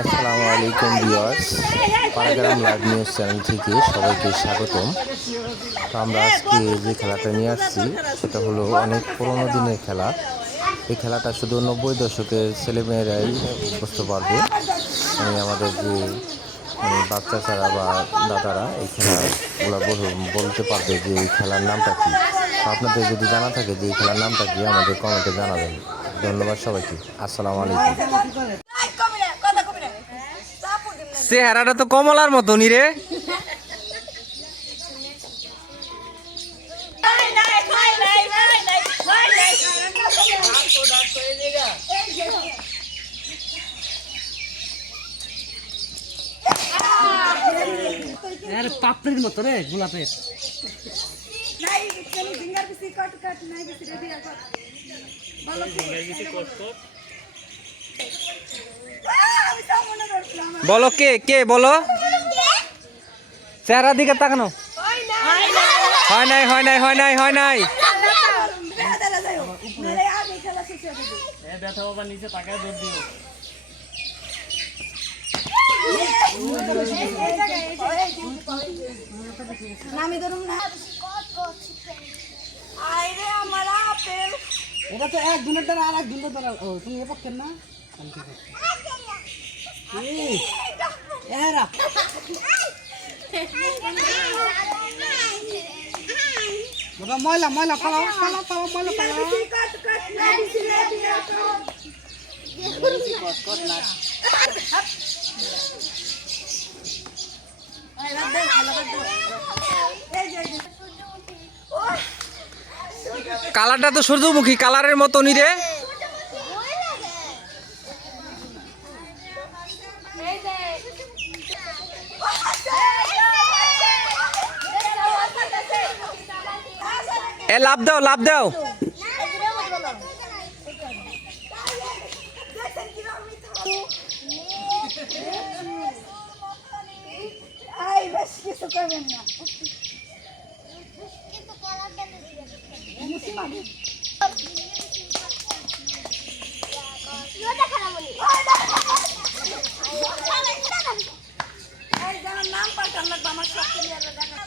আসসালামু আলাইকুম viewers. Paragram live news channel থেকে সবাইকে স্বাগতম। তো আমরা আজকে যে খেলাটা নিয়ে আসছি, সেটা হলো অনেক পুরোনো দিনের খেলা। এই খেলাটা শুধু নব্বই দশকের ছেলেমেয়েরাই বুঝতে পারবে। মানে আমাদের যে মানে বাচ্চা ছাড়া বা দাদারা এই খেলাগুলো বলতে পারবে যে এই খেলার নামটা কী। আপনাদের যদি জানা থাকে যে এই খেলার নামটা কি, আমাদের কমেন্টে জানাবেন। ধন্যবাদ সবাইকে। আসসালামু আলাইকুম। চেহারাটা তো কমলার মতনই রে পাপড়ির মতো রে গোলাপের বলো কে কে বলো? চেহারা দিকে তাকানো। হয় নাই হয় নাই হয় নাই হয় নাই। নামি ধরুন এটা তো এক দিনের দ্বারা আর এক দিনের দ্বারা। তুমি এ পক্ষের না? ময়লা ময়লা পালাও কালারটা তো সূর্যমুখী কালারের মতনই রে। এ লাভ দাও লাভ দাও। কিছু করবেন না এই যেমন নাম পাল্টান লাগবে আমার সব ক্লিয়ার দেখা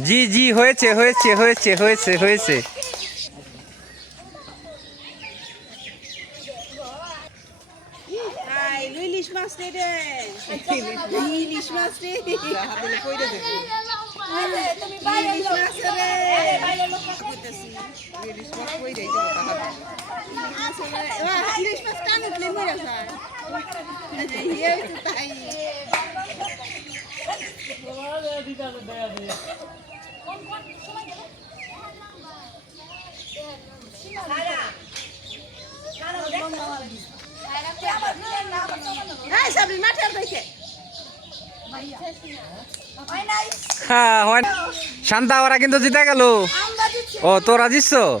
জি জি হয়েছে হয়েছে হয়েছে হয়েছে হয়েছে ইলিশ মাছ মরে যায় হ্যাঁ হয় শান্তা ওরা কিন্তু জিতে গেল। ও তোরা জিতছ ও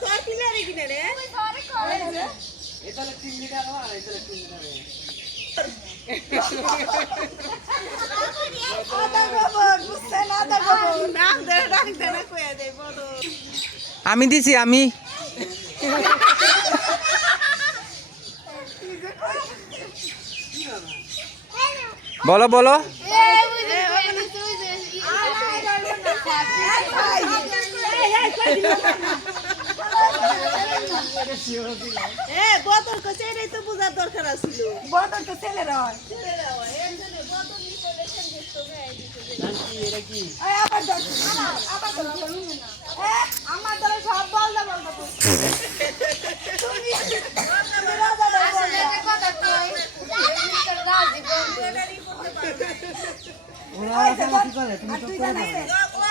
তোর প্লেয়ারে কিনে রে নাম দে ডাক দে না কইয়া দে বলো আমি দিছি আমি বলো বলো এ বদর কইছে এটাই তো বুঝার দরকার ছিল তো ছেলেরা হয়। আবার আবার। এ, আমার সব বল বল তুমি রাজা বল ওরা কি করে তুমি তো করে দাও কি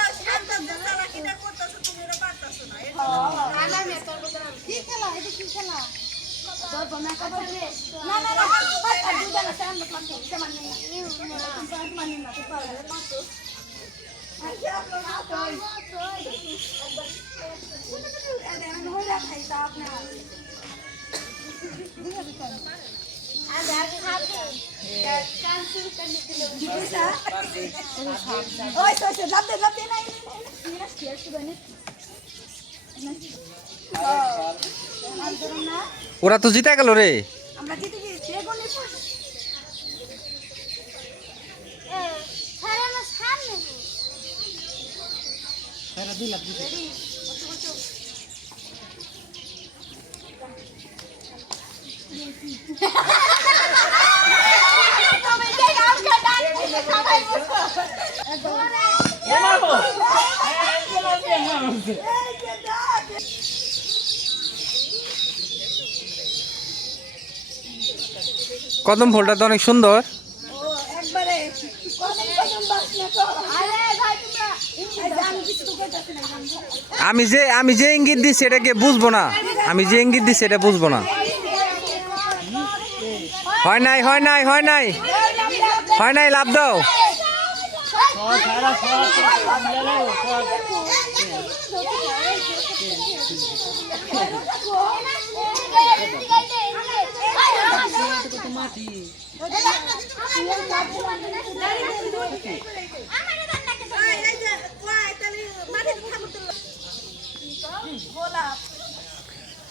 খেলা এটা কি খেলা তোর বোনা কবে না না না পাঁচটা দুধ না স্যাম না পাঁচটা সে মানে না তুমি মানে না তুই পারবে পাঁচটা আচ্ছা আপনি তো আরে আরে ওই তো লাভ দে নাই না শেয়ার করে নে না ওরা তো জিতে গেল রে গিয়েছি এগো নে সারা না সামনে এরা দুই লাখ দিতে তুমি যে নাম কাটা সবাই বসো কদম ফুলটা তো অনেক সুন্দর। আমি যে আমি যে ইঙ্গিত দিচ্ছি এটাকে বুঝব না। আমি যে ইঙ্গিত দিচ্ছি এটা বুঝব না। হয় নাই হয় নাই হয় নাই। হয় নাই, লাভ দাও।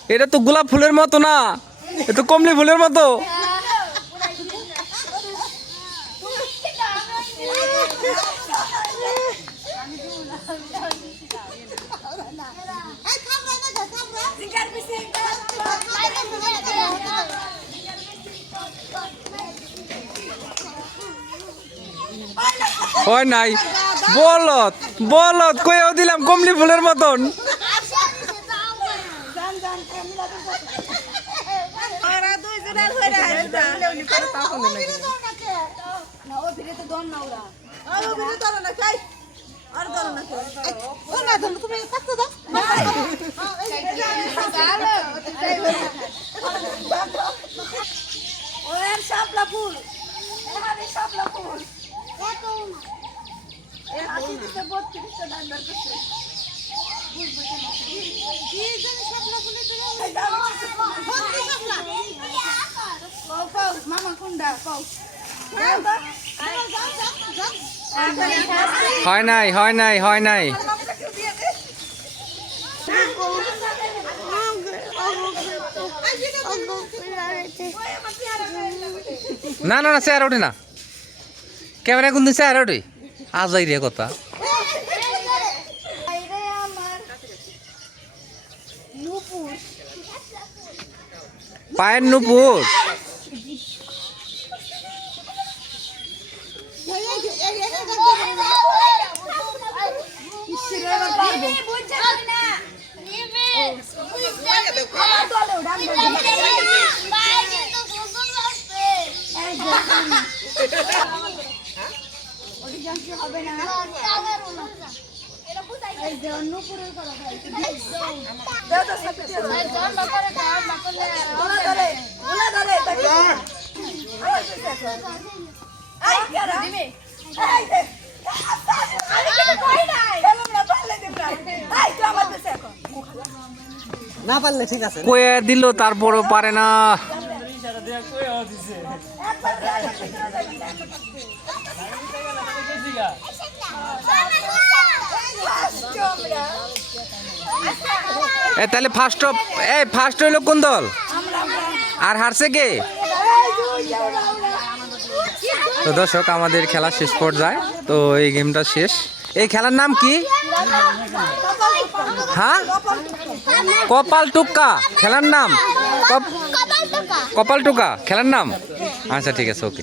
এটা তো গোলাপ ফুলের মতো না এটা কমলি ফুলের মতো। হয় নাই। বলত বলত কইও দিলাম কমলি ফুলের মতন দুইজনের হয়ে আসবে না ও ফিরে তো দম না ওরা আর ওগুলো ধরো না খাই আর ধরো না খাই ও না ধরো তুমি থাকতে দাও ওর শাপলা ফুল এখানে শাপলা ফুল এ হাতি দিতে বত্রিশটা দান বার করছে কও কও মামা কোনটা কও হয় নাই হয় নাই হয় নাই। না না না চেয়ার ওঠে না। ক্যামেরা কোন দিন চেয়ার ওঠে আজাই রে কথা। পায়ের নুপুর। হবে না। এই যে নুপুরের করা ভাই ওলা ধরে আই কেরা আই দে আমি কিন্তু কই নাই খেলুম না পারলে দিম না আই তো আমার দেশে এখন না পারলে ঠিক আছে কয়ে দিল, তারপরও পারে না। তাহলে ফার্স্ট এই ফার্স্ট হইল কোন দল? আর হারছে কে? তো দর্শক, আমাদের খেলা শেষ পর্যায়ে, তো এই গেমটা শেষ। এই খেলার নাম কি? হ্যাঁ? কপাল টুক্কা। খেলার নাম? কপ- কপাল টুকা খেলার নাম? আচ্ছা ঠিক আছে ওকে।